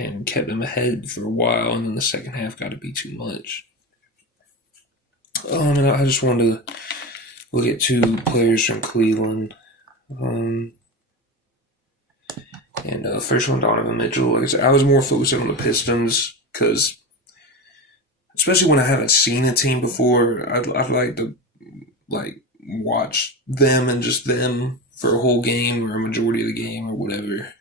and kept them ahead for a while, and then the second half got to be too much. And I just wanted to look at two players from Cleveland. And first one, Donovan Mitchell. Like I said, I was more focusing on the Pistons because, especially when I haven't seen a team before, I'd like to watch them and just them for a whole game or a majority of the game or whatever.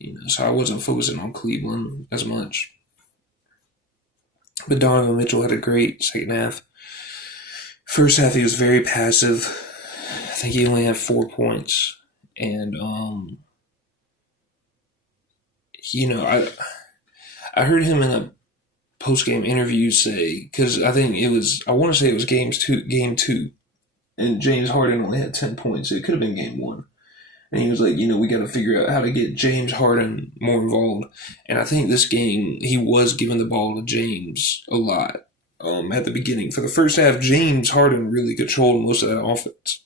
And so I wasn't focusing on Cleveland as much. But Donovan Mitchell had a great second half. First half, he was very passive. I think he only had 4 points. And, I heard him in a post-game interview say, because I want to say it was game two, and James Harden only had 10 points. It could have been game one. And he was like, we got to figure out how to get James Harden more involved. And I think this game, he was giving the ball to James a lot at the beginning. For the first half, James Harden really controlled most of that offense.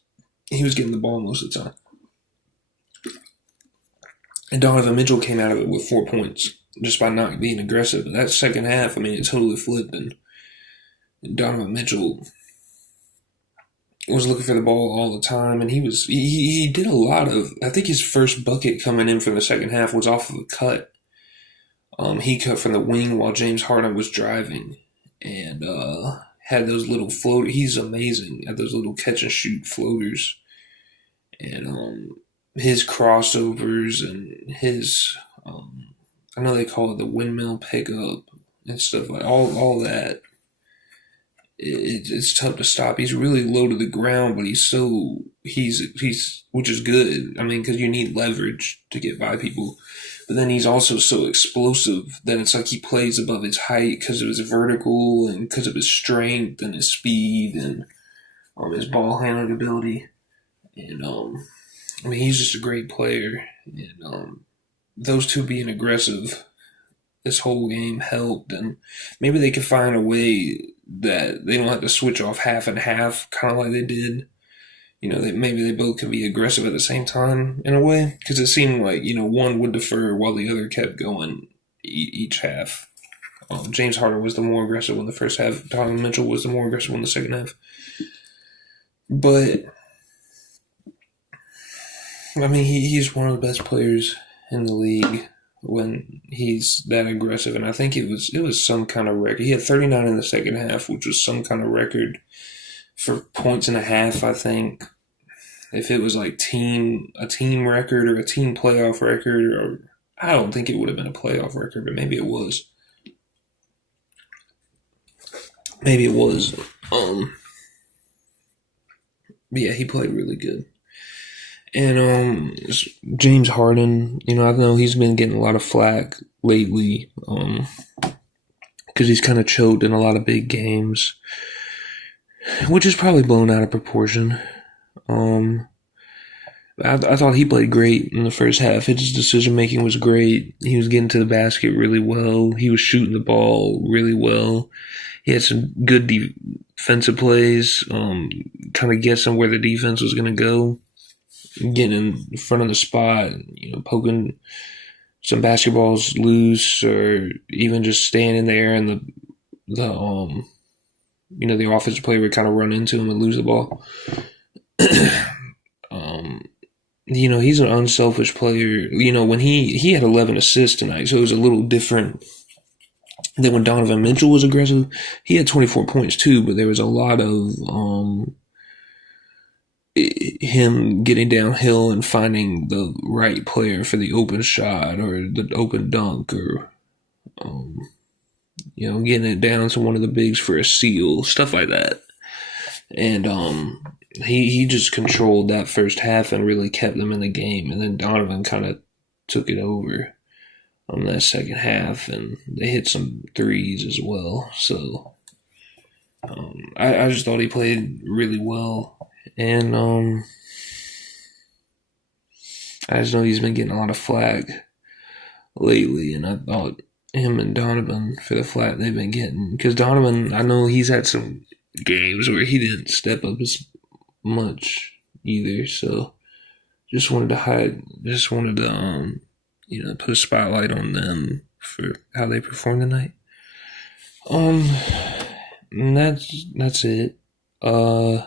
He was getting the ball most of the time. And Donovan Mitchell came out of it with 4 points just by not being aggressive. But that second half, it totally flipped. And Donovan Mitchell was looking for the ball all the time, and he did a lot of. I think his first bucket coming in for the second half was off of a cut. He cut from the wing while James Harden was driving, and had those little floaters. He's amazing at those little catch and shoot floaters, and his crossovers and his I know they call it the windmill pickup and stuff like all that. It's tough to stop. He's really low to the ground, but he's which is good. Because you need leverage to get by people. But then he's also so explosive that it's like he plays above his height because of his vertical and because of his strength and his speed and his ball handling ability. And he's just a great player. And those two being aggressive this whole game helped, and maybe they could find a way that they don't have to switch off half and half, kind of like they did. Maybe they both could be aggressive at the same time in a way, because it seemed like one would defer while the other kept going each half. James Harden was the more aggressive in the first half. Donovan Mitchell was the more aggressive in the second half. But he's one of the best players in the league when he's that aggressive, and I think it was some kind of record. He had 39 in the second half, which was some kind of record for points and a half, I think. If it was like a team record or a team playoff record, or I don't think it would have been a playoff record, but maybe it was. Maybe it was. Yeah, he played really good. And James Harden, I know he's been getting a lot of flack lately because he's kind of choked in a lot of big games, which is probably blown out of proportion. I thought he played great in the first half. His decision making was great. He was getting to the basket really well. He was shooting the ball really well. He had some good defensive plays, kind of guessing where the defense was going to go. Getting in front of the spot, poking some basketballs loose, or even just standing there and the offensive player would kind of run into him and lose the ball. He's an unselfish player. When he had 11 assists tonight, so it was a little different than when Donovan Mitchell was aggressive. He had 24 points too, but there was a lot of him getting downhill and finding the right player for the open shot or the open dunk, or getting it down to one of the bigs for a steal, stuff like that. And he just controlled that first half and really kept them in the game. And then Donovan kind of took it over on that second half, and they hit some threes as well. So I just thought he played really well. And I just know he's been getting a lot of flack lately, and I thought him and Donovan, for the flack they've been getting, because Donovan, I know he's had some games where he didn't step up as much either, so just wanted to put a spotlight on them for how they performed tonight. Um, and that's it. Uh,